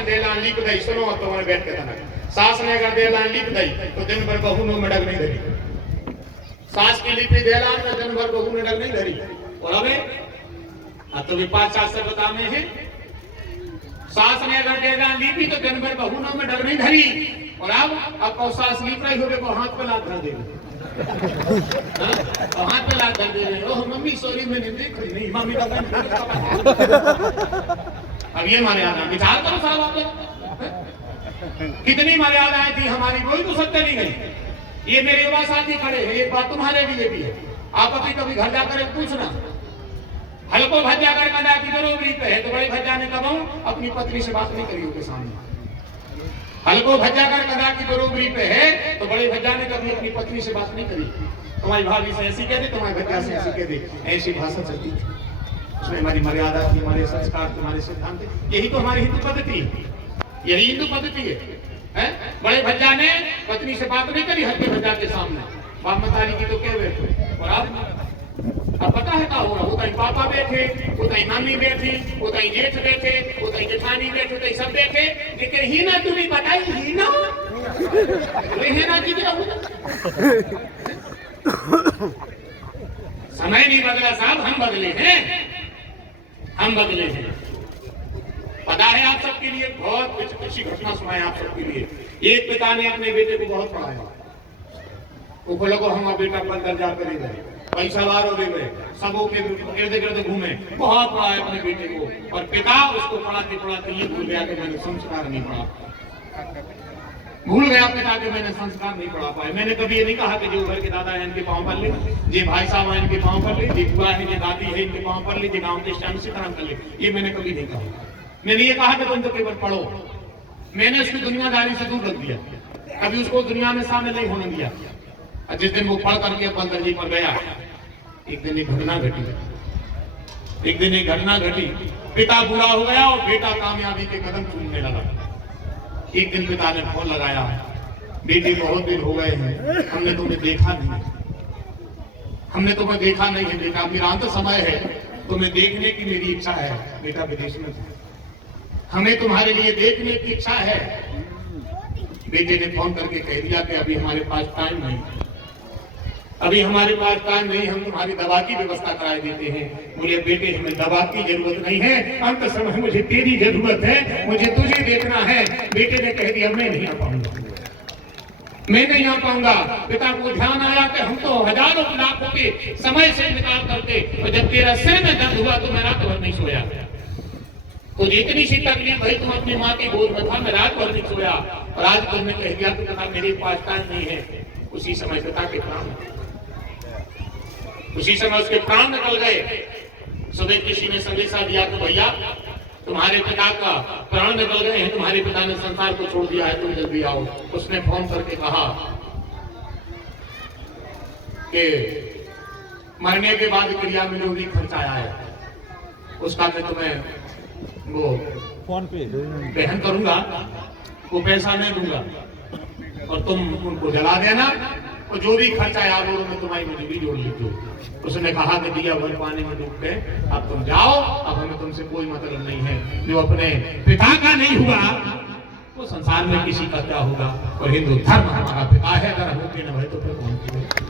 ने देला लिख दई सुनो अब तुम्हारे बैठ के तना सास ने अगर देला लिख दई तो दिन भर बहू नो में डग नहीं धरी सास की लिपि देला में दिन भर बहू ने डग नहीं धरी और अब तो विपास शास्त्र बता में है सास ने अगर देला लिपि तो दिन भर बहू नो में डग नहीं धरी और अब सास लिप रही हो को हाथ पे लात धर दे हाथ पे लात धर दे ओह मम्मी सॉरी मैंने देखी नहीं मम्मी का अब ये मर्यादा विचार करो साहब आप कितनी मर्यादाएं थी हमारी कोई तो सत्य नहीं गई ये मेरे युवा साथी खड़े हैं एक बात तुम्हारे लिए भी है आप अभी कभी घर जाकर पूछना हल्को भज्जा कर कदा की बरोबरी पे है तो बड़े भज्जा ने कब अपनी पत्नी से बात नहीं करी उसके सामने हल्को भज्जा कर कदा की बरोबरी पे है तो बड़े भज्जा ने कभी अपनी पत्नी से बात नहीं करी तुम्हारी भाभी से ऐसी कह दे तुम्हारे भज्जा से ऐसी कह दे ऐसी भाषा चलती थी उसमें हमारी मर्यादा थी हमारे संस्कार तुम्हारे सिद्धांत यही तो हमारी हिंदू पद्धति है यही हिंदू पद्धति है बड़े भज्जा ने पत्नी से बात नहीं करी हल्के भज्जा के सामने बाप मतारी की तो कह बैठे और अब पता है क्या हो रहा होता ही पापा बैठे होता ही नानी बैठी होता ही जेठ बैठे होता ही जेठानी बैठे होता ही सब बैठे लेकिन ही ना तुम्हें बताई ही ना जी समय नहीं बदला साहब हम बदले हैं पता है आप सबके लिए बहुत अच्छी घटना सुनाए आप सबके लिए एक पिता ने अपने बेटे को बहुत पढ़ाया वो बोला को हम बेटा पर दर्जा करेंगे पैसा वार हो गए सबों के गिरते घूमे बहुत पढ़ा है अपने बेटे को और पिता उसको पढ़ाते ये भूल गया कि मैंने संस्कार नहीं पढ़ा भूल गया पिता के मैंने संस्कार नहीं पढ़ा पाए मैंने कभी ये नहीं कहा कि जो घर के दादा है इनके पांव पर ले जे भाई साहब है इनके पांव पर ले जे बुआ है जे दादी है इनके पांव पर ले जे गांव के स्टैंड से काम कर ले ये मैंने कभी नहीं कहा मैंने ये कहा कि तुम तो केवल पढ़ो मैंने उसकी दुनियादारी से दूर रख दिया कभी उसको दुनिया में शामिल नहीं होने दिया जिस दिन वो पढ़ करके अपन दर्जी पर गया एक दिन एक घटना घटी पिता बुरा हो गया और बेटा कामयाबी के कदम चूमने लगा एक दिन पिता ने फोन लगाया बेटी बहुत दिन हो गए हैं हमने तुम्हें देखा नहीं है बेटा मेरा अंत समय है तुम्हें देखने की मेरी इच्छा है बेटा विदेश में हमें तुम्हारे लिए देखने की इच्छा है बेटे ने फोन करके कह दिया कि अभी हमारे पास टाइम नहीं हम तुम्हारी दवा की व्यवस्था करा देते हैं बोले बेटे हमें दवा की जरूरत नहीं है अंत समय मुझे तेरी जरूरत है मुझे तुझे देखना है बेटे ने कह दिया मैं नहीं आ पाऊंगा पिता को ध्यान आया कि हम तो हजारों लाखों के समय से निकाल करके और जब तेरा सिर में दर्द हुआ तो मैं रात भर नहीं सोया तो जितनी सी तकलीफ भाई तुम अपनी माँ की गोद में था मैं रात भर नहीं सोया और आज तुमने कह दिया कि पिता मेरे पास टाइम नहीं है उसी समय पिता के प्राण उसी समय उसके प्राण निकल गए सुबह किसी ने संदेशा दिया कि भैया तुम्हारे पिता का प्राण निकल गए हैं तुम्हारे पिता ने संसार को छोड़ दिया है तुम जल्दी आओ उसने फोन करके कहा कि मरने के बाद क्रिया में जो भी खर्चा आया है उसका मैं तुम्हें वो फोन पे वहन करूंगा वो पैसा नहीं दूंगा और तुम उनको जला देना और जो भी खर्चा याद हो मैं तुम्हारी मजदूरी जोड़ लीजिए उसने कहा कि दिया भर पानी में डूब गए अब तुम जाओ अब हमें तुमसे कोई मतलब नहीं है जो अपने पिता का नहीं हुआ वो संसार में किसी का क्या होगा और हिंदू धर्म हमारा पिता है अगर होते न भाई तो फिर कौन